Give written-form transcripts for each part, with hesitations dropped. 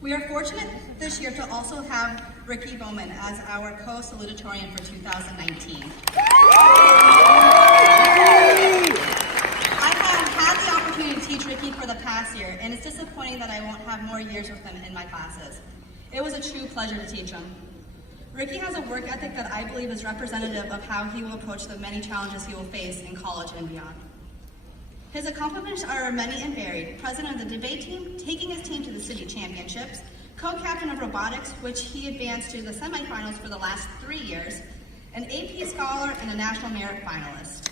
We are fortunate this year to also have Ricky Bowman as our co-salutatorian for 2019. I have had the opportunity to teach Ricky for the past year, and it's disappointing that I won't have more years with him in my classes. It was a true pleasure to teach him. Ricky has a work ethic that I believe is representative of how he will approach the many challenges he will face in college and beyond. His accomplishments are many and varied: president of the debate team, taking his team to the city championships, co-captain of robotics, which he advanced to the semifinals for the last 3 years, an AP scholar, and a national merit finalist.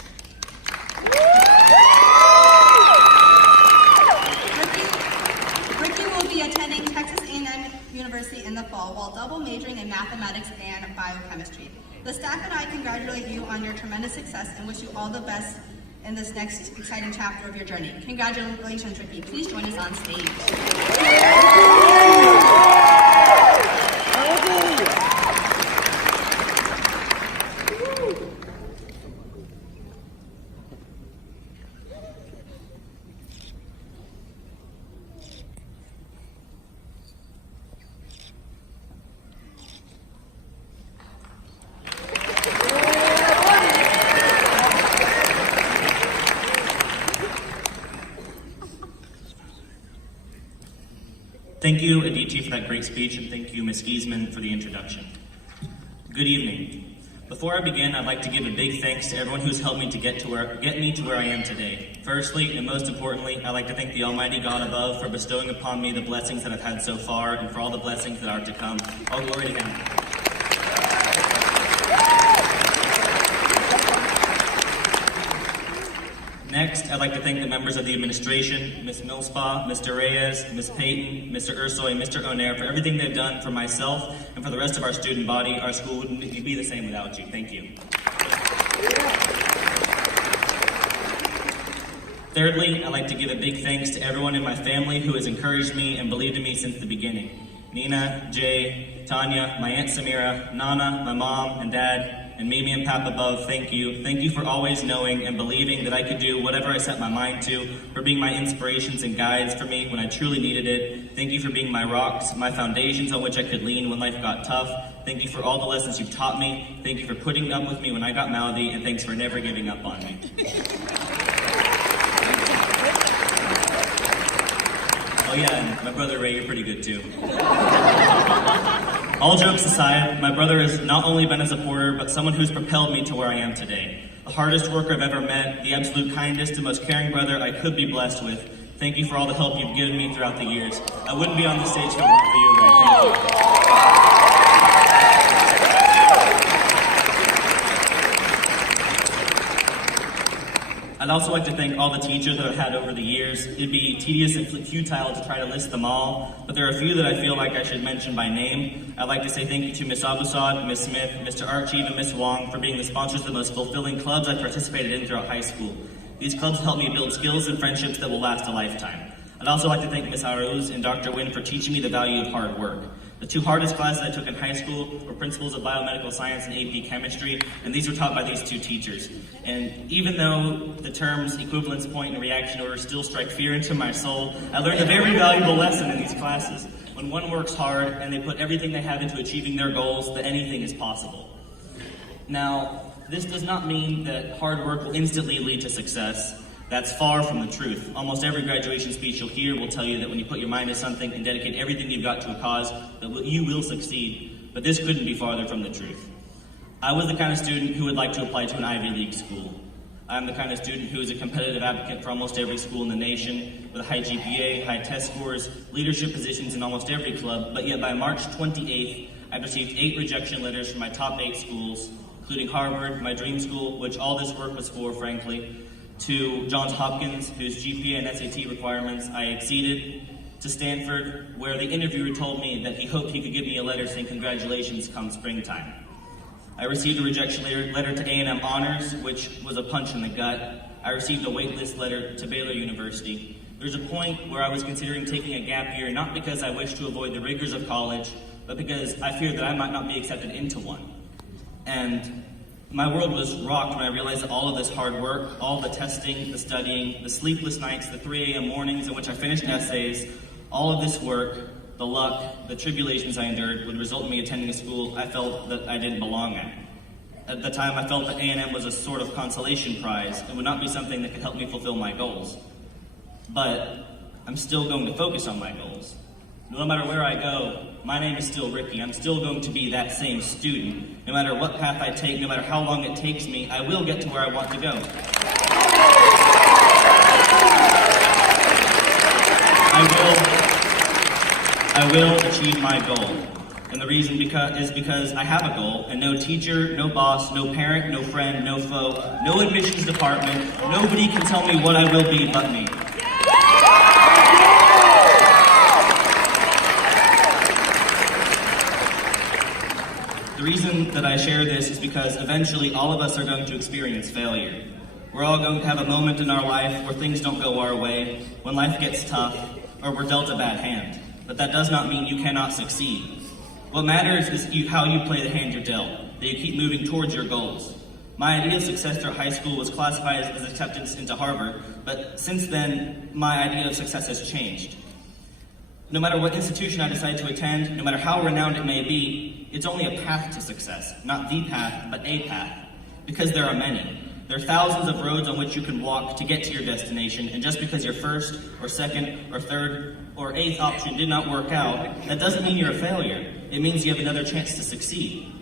Ricky will be attending Texas A&M University in the fall while double majoring in mathematics and biochemistry. The staff and I congratulate you on your tremendous success and wish you all the best in this next exciting chapter of your journey. Congratulations, Ricky. Please join us on stage. Thank you, Aditi, for that great speech, and thank you, Ms. Giesman, for the introduction. Good evening. Before I begin, I'd like to give a big thanks to everyone who's helped me to get me to where I am today. Firstly, and most importantly, I'd like to thank the Almighty God above for bestowing upon me the blessings that I've had so far, and for all the blessings that are to come. All glory to Him. Next, I'd like to thank the members of the administration, Ms. Millspaugh, Mr. Reyes, Ms. Payton, Mr. Ursoy, and Mr. Onair for everything they've done for myself and for the rest of our student body. Our school wouldn't be the same without you. Thank you. Thirdly, I'd like to give a big thanks to everyone in my family who has encouraged me and believed in me since the beginning. Nina, Jay, Tanya, my Aunt Samira, Nana, my mom and dad, and Mimi and Pap above, thank you. Thank you for always knowing and believing that I could do whatever I set my mind to, for being my inspirations and guides for me when I truly needed it. Thank you for being my rocks, my foundations on which I could lean when life got tough. Thank you for all the lessons you've taught me. Thank you for putting up with me when I got mouthy, and thanks for never giving up on me. Oh yeah, and my brother Ray, you're pretty good too. All jokes aside, my brother has not only been a supporter, but someone who's propelled me to where I am today. The hardest worker I've ever met, the absolute kindest and most caring brother I could be blessed with. Thank you for all the help you've given me throughout the years. I wouldn't be on the stage if it weren't for you, Ray. Thank you. I'd also like to thank all the teachers that I've had over the years. It'd be tedious and futile to try to list them all, but there are a few that I feel like I should mention by name. I'd like to say thank you to Ms. Abusad, Ms. Smith, Mr. Archie, and Ms. Wong for being the sponsors of the most fulfilling clubs I've participated in throughout high school. These clubs helped me build skills and friendships that will last a lifetime. I'd also like to thank Ms. Aruz and Dr. Wynn for teaching me the value of hard work. The two hardest classes I took in high school were Principles of Biomedical Science and AP Chemistry, and these were taught by these two teachers. And even though the terms equivalence point and reaction order still strike fear into my soul, I learned a very valuable lesson in these classes. When one works hard and they put everything they have into achieving their goals, that anything is possible. Now, this does not mean that hard work will instantly lead to success. That's far from the truth. Almost every graduation speech you'll hear will tell you that when you put your mind to something and dedicate everything you've got to a cause, that you will succeed. But this couldn't be farther from the truth. I was the kind of student who would like to apply to an Ivy League school. I'm the kind of student who is a competitive advocate for almost every school in the nation, with a high GPA, high test scores, leadership positions in almost every club, but yet by March 28th, I've received 8 rejection letters from my top 8 schools, including Harvard, my dream school, which all this work was for, frankly, to Johns Hopkins, whose GPA and SAT requirements I exceeded, to Stanford, where the interviewer told me that he hoped he could give me a letter saying congratulations come springtime. I received a rejection letter to A&M Honors, which was a punch in the gut. I received a waitlist letter to Baylor University. There's a point where I was considering taking a gap year, not because I wished to avoid the rigors of college, but because I feared that I might not be accepted into one. And my world was rocked when I realized that all of this hard work, all the testing, the studying, the sleepless nights, the 3 a.m. mornings in which I finished essays, all of this work the luck, the tribulations I endured would result in me attending a school I felt that I didn't belong at. At the time, I felt that A&M was a sort of consolation prize and would not be something that could help me fulfill my goals. But I'm still going to focus on my goals. No matter where I go, my name is still Ricky. I'm still going to be that same student. No matter what path I take, no matter how long it takes me, I will get to where I want to go. I will achieve my goal. And the reason is because I have a goal, and no teacher, no boss, no parent, no friend, no foe, no admissions department, nobody can tell me what I will be but me. The reason that I share this is because eventually all of us are going to experience failure. We're all going to have a moment in our life where things don't go our way, when life gets tough, or we're dealt a bad hand. But that does not mean you cannot succeed. What matters is how you play the hand you're dealt, that you keep moving towards your goals. My idea of success through high school was classified as acceptance into Harvard, but since then, my idea of success has changed. No matter what institution I decide to attend, no matter how renowned it may be, it's only a path to success, not the path, but a path, because there are many. There are thousands of roads on which you can walk to get to your destination, and just because your first, or second, or third, or eighth option did not work out, that doesn't mean you're a failure. It means you have another chance to succeed.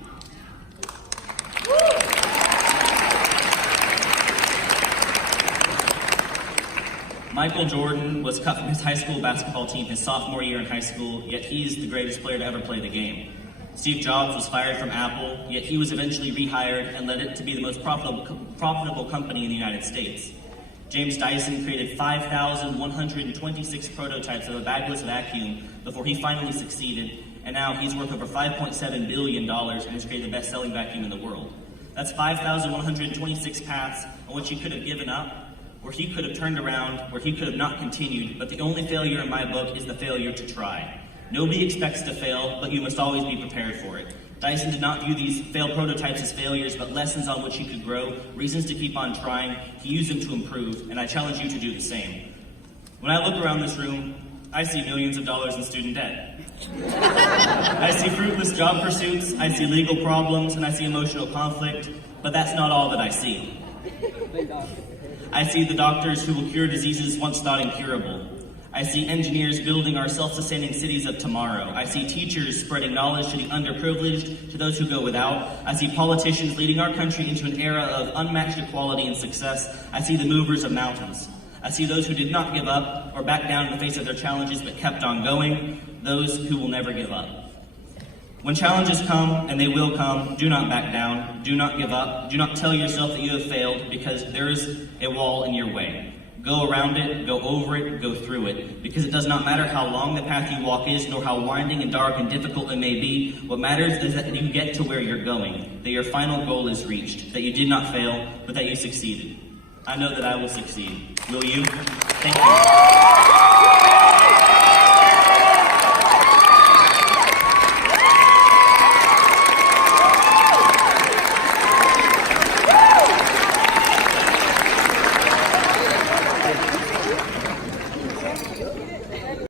Michael Jordan was cut from his high school basketball team his sophomore year in high school, yet he's the greatest player to ever play the game. Steve Jobs was fired from Apple, yet he was eventually rehired and led it to be the most profitable company in the United States. James Dyson created 5,126 prototypes of a bagless vacuum before he finally succeeded, and now he's worth over $5.7 billion and has created the best-selling vacuum in the world. That's 5,126 paths on which he could have given up, where he could have turned around, where he could have not continued, but the only failure in my book is the failure to try. Nobody expects to fail, but you must always be prepared for it. Dyson did not view these failed prototypes as failures, but lessons on which he could grow, reasons to keep on trying. He used them to improve, and I challenge you to do the same. When I look around this room, I see millions of dollars in student debt. I see fruitless job pursuits, I see legal problems, and I see emotional conflict, but that's not all that I see. I see the doctors who will cure diseases once thought incurable. I see engineers building our self-sustaining cities of tomorrow. I see teachers spreading knowledge to the underprivileged, to those who go without. I see politicians leading our country into an era of unmatched equality and success. I see the movers of mountains. I see those who did not give up or back down in the face of their challenges but kept on going, those who will never give up. When challenges come, and they will come, do not back down, do not give up, do not tell yourself that you have failed, because there is a wall in your way. Go around it, go over it, go through it, because it does not matter how long the path you walk is, nor how winding and dark and difficult it may be. What matters is that you get to where you're going, that your final goal is reached, that you did not fail, but that you succeeded. I know that I will succeed. Will you? Thank you.